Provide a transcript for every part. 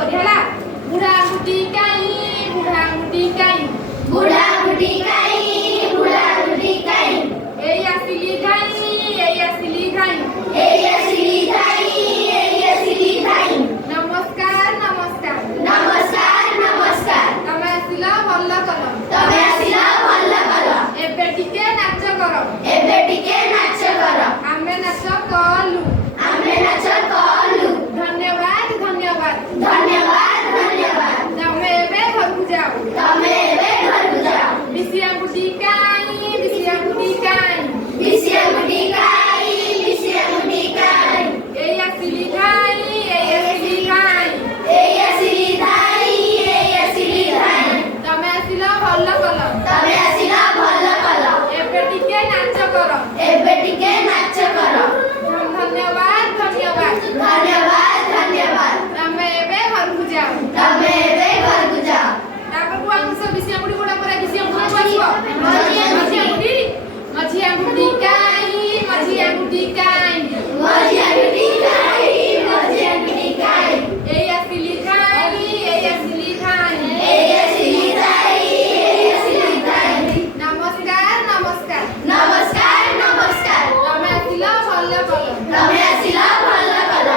करी हला बुढ़ा गुटी काई बुढ़ा गुटी काई बुढ़ा गुटी काई ए आसिली धाई ए असली धाई नमस्कार तमे आसिला भल्ला कल एबे टिके नाच कर आमे नाच कलु धन्यवाद तमे एबे घरकु जाओ बिसिया गुटी काई ए आसिली धाई तमे आसिला भल्ला कल एबे टिके नाच कर धन्यवाद तमे एबे घरकु जाओ तापर को हम सब बिसिया गुटी गोडा पर बिसिया गुटी बसबो मझिया गुटी काई ए आसिली धाई नमस्कार तमे आसिला भल्ला कल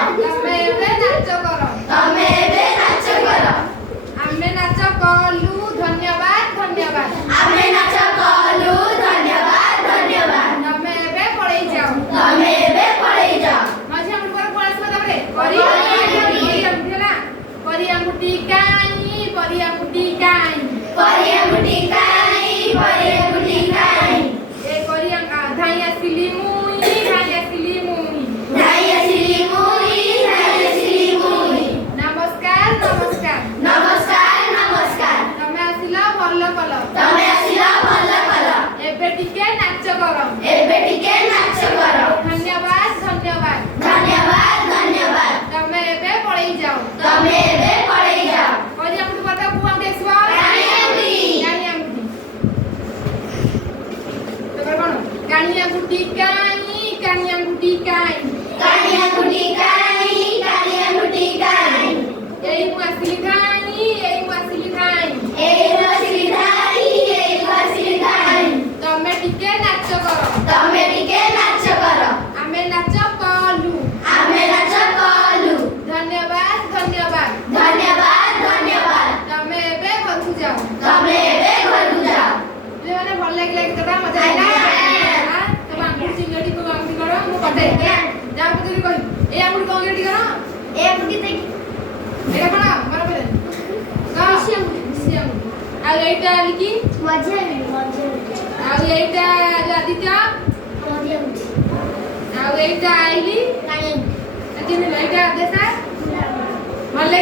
तमे एबे नाच कर आमे नाच कलु धन्यवाद तमे एबे पळै जाओ मझिया गुटी पर पळस तापरे परिया गुटी काई ए करिया धाई आसिली मुई नमस्कार तमे आसिला भल्ला कल एबे टिके नाच कर धन्यवाद तमे एबे पळै जाओ करिया गुटी पर बुआ देखबो कानिया गुटी काई एई मु आसिली धाई तमे टिके नाच कर आमे नाच कलु धन्यवाद तमे एबे घरकु जाओ ले माने भल लागला गीतटा मजा आइला हां तब आंगुठी चिंगड़ी को आंगुठी करो मु कटे जा पुतरी कहि ए आंगुठी कंगेटी करो एटा कोना बराबर सियाम आ एटा लिखी आ एटा आदित्य आ एटा आइली काई एटा देसा भल